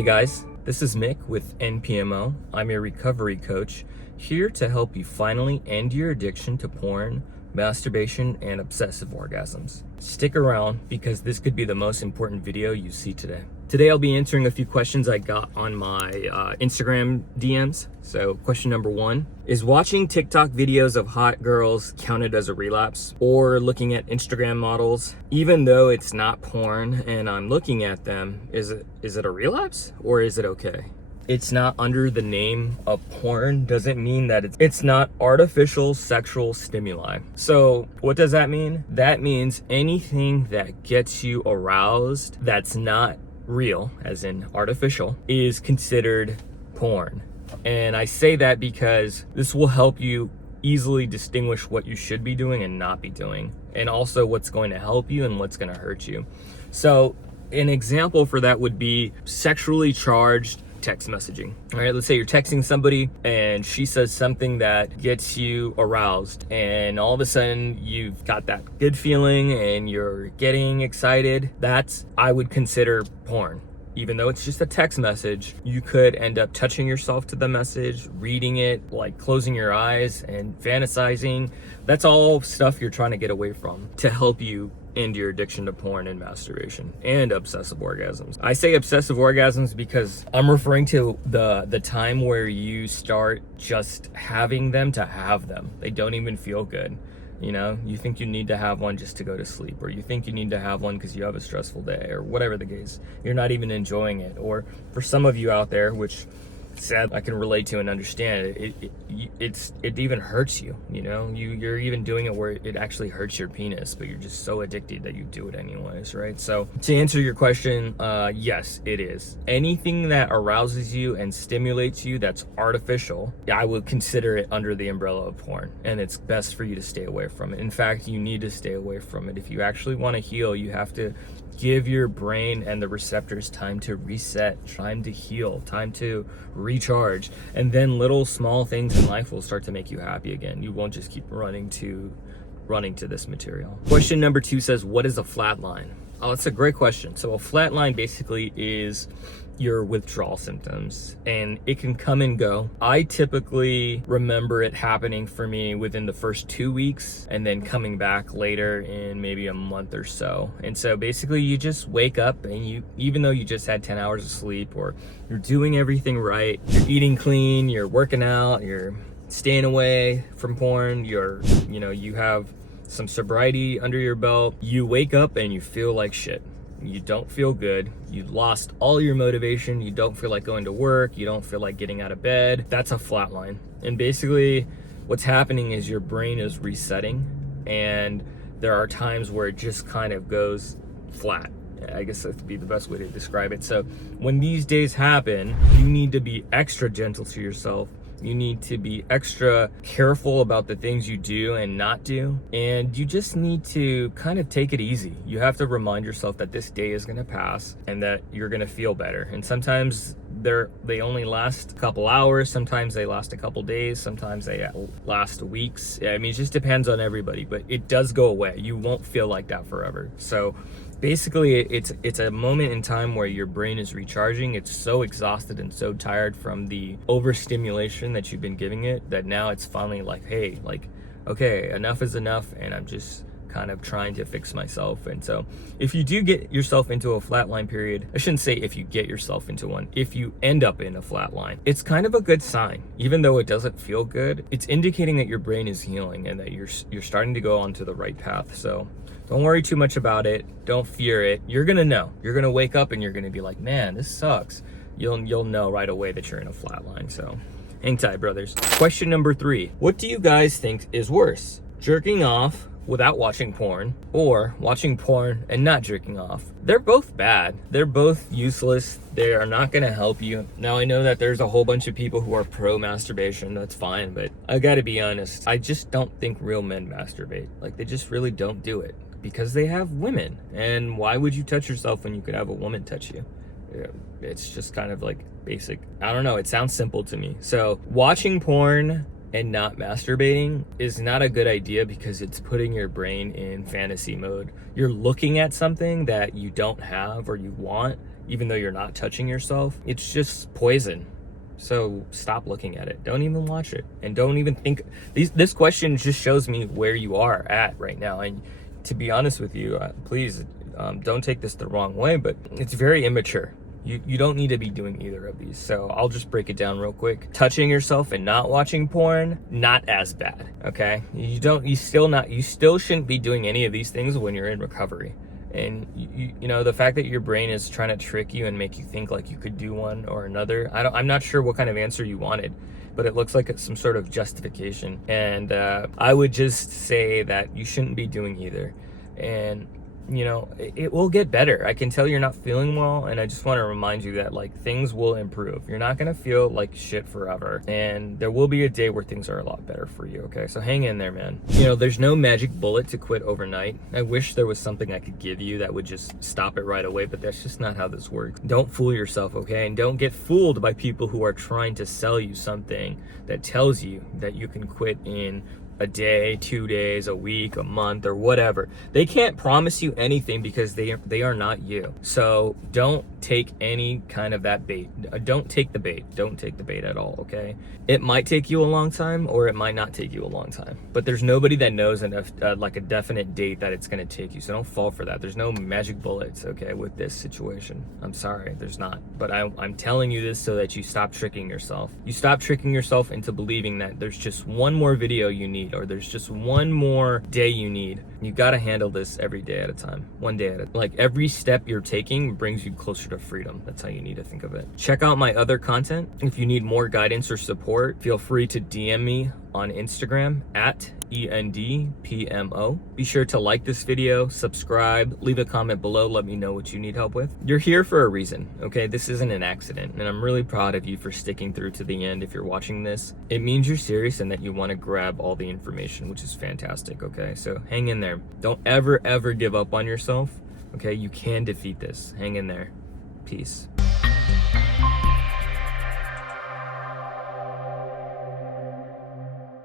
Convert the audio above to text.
Hey guys, this is Mick with NPMO. I'm a recovery coach here to help you finally end your addiction to porn, masturbation, and obsessive orgasms. Stick around because this could be the most important video you see today. Today I'll be answering a few questions I got on my Instagram DMs. So question number 1, is watching TikTok videos of hot girls counted as a relapse? Or looking at Instagram models, even though it's not porn and I'm looking at them, is it a relapse or is it okay? It's not under the name of porn doesn't mean that it's not artificial sexual stimuli. So what does that mean? That means anything that gets you aroused that's not real, as in artificial, is considered porn. And I say that because this will help you easily distinguish what you should be doing and not be doing, and also what's going to help you and what's going to hurt you. So an example for that would be sexually charged text messaging. All right, let's say you're texting somebody and she says something that gets you aroused, and all of a sudden you've got that good feeling and you're getting excited. That's, I would consider porn. Even though it's just a text message, you could end up touching yourself to the message, reading it, like closing your eyes and fantasizing. That's all stuff you're trying to get away from to help you end your addiction to porn and masturbation and obsessive orgasms. I say obsessive orgasms because I'm referring to the time where you start just having them to have them. They don't even feel good. You know, you think you need to have one just to go to sleep, or you think you need to have one because you have a stressful day, or whatever the case. You're not even enjoying it. Or for some of you out there, which sad I can relate to and understand, it even hurts you. You know, you're even doing it where it actually hurts your penis, but you're just so addicted that you do it anyways, right? So to answer your question, yes, it is. Anything that arouses you and stimulates you that's artificial, I would consider it under the umbrella of porn, and it's best for you to stay away from it. In fact, you need to stay away from it. If you actually want to heal, you have to give your brain and the receptors time to reset, time to heal, time to recharge, and then little small things in life will start to make you happy again. You won't just keep running to this material. Question number 2 says, what is a flat line? Oh, that's a great question. So a flat line basically is your withdrawal symptoms, and it can come and go. I typically remember it happening for me within the first 2 weeks and then coming back later in maybe a month or so. And so basically you just wake up and you, even though you just had 10 hours of sleep, or you're doing everything right, you're eating clean, you're working out, you're staying away from porn, you have some sobriety under your belt, you wake up and you feel like shit. You don't feel good. You lost all your motivation. You don't feel like going to work. You don't feel like getting out of bed. That's a flat line. And basically what's happening is your brain is resetting, and there are times where it just kind of goes flat. I guess that would be the best way to describe it. So when these days happen, you need to be extra gentle to yourself. You need to be extra careful about the things you do and not do. And you just need to kind of take it easy. You have to remind yourself that this day is going to pass and that you're going to feel better. And sometimes they only last a couple hours. Sometimes they last a couple days. Sometimes they last weeks. I mean, it just depends on everybody, but it does go away. You won't feel like that forever. So basically, it's a moment in time where your brain is recharging. It's so exhausted and so tired from the overstimulation that you've been giving it that now it's finally like, hey, like, okay, enough is enough, and I'm just kind of trying to fix myself. And so if you do get yourself into a flatline period, I shouldn't say if you get yourself into one, if you end up in a flatline, it's kind of a good sign. Even though it doesn't feel good, it's indicating that your brain is healing and that you're starting to go onto the right path. So don't worry too much about it. Don't fear it. You're gonna know. You're gonna wake up and you're gonna be like, man, this sucks. You'll know right away that you're in a flat line. So hang tight, brothers. Question number 3. What do you guys think is worse? Jerking off without watching porn, or watching porn and not jerking off? They're both bad. They're both useless. They are not gonna help you. Now, I know that there's a whole bunch of people who are pro masturbation. That's fine, but I gotta be honest. I just don't think real men masturbate. Like, they just really don't do it, because they have women. And why would you touch yourself when you could have a woman touch you? It's just kind of like basic. I don't know, it sounds simple to me. So watching porn and not masturbating is not a good idea because it's putting your brain in fantasy mode. You're looking at something that you don't have or you want, even though you're not touching yourself, it's just poison. So stop looking at it. Don't even watch it. And don't even think. This question just shows me where you are at right now. And to be honest with you, please don't take this the wrong way, but it's very immature. You don't need to be doing either of these. So I'll just break it down real quick. Touching yourself and not watching porn, not as bad, okay? You still shouldn't be doing any of these things when you're in recovery. And you know, the fact that your brain is trying to trick you and make you think like you could do one or another, I'm not sure what kind of answer you wanted, but it looks like it's some sort of justification. And I would just say that you shouldn't be doing either. And you know, it will get better. I can tell you're not feeling well, and I just want to remind you that like things will improve. You're not going to feel like shit forever, and there will be a day where things are a lot better for you, okay? So hang in there, man. You know, there's no magic bullet to quit overnight. I wish there was something I could give you that would just stop it right away, but that's just not how this works. Don't fool yourself, okay? And don't get fooled by people who are trying to sell you something that tells you that you can quit in a day, 2 days, a week, a month, or whatever. They can't promise you anything because they are not you. So don't take any kind of that bait. Don't take the bait. Don't take the bait at all, okay? It might take you a long time, or it might not take you a long time. But there's nobody that knows enough, like a definite date that it's gonna take you. So don't fall for that. There's no magic bullets, okay, with this situation. I'm sorry, there's not. But I'm telling you this so that you stop tricking yourself. You stop tricking yourself into believing that there's just one more video you need, or there's just one more day you need. You gotta handle this every day at a time, one day at a time. Like every step you're taking brings you closer to freedom. That's how you need to think of it. Check out my other content. If you need more guidance or support, feel free to DM me on Instagram at ENDPMO. Be sure to like this video, subscribe, leave a comment below, let me know what you need help with. You're here for a reason, okay? This isn't an accident, and I'm really proud of you for sticking through to the end if you're watching this. It means you're serious and that you want to grab all the information, which is fantastic, okay? So hang in there. Don't ever give up on yourself, okay? You can defeat this. Hang in there. Peace.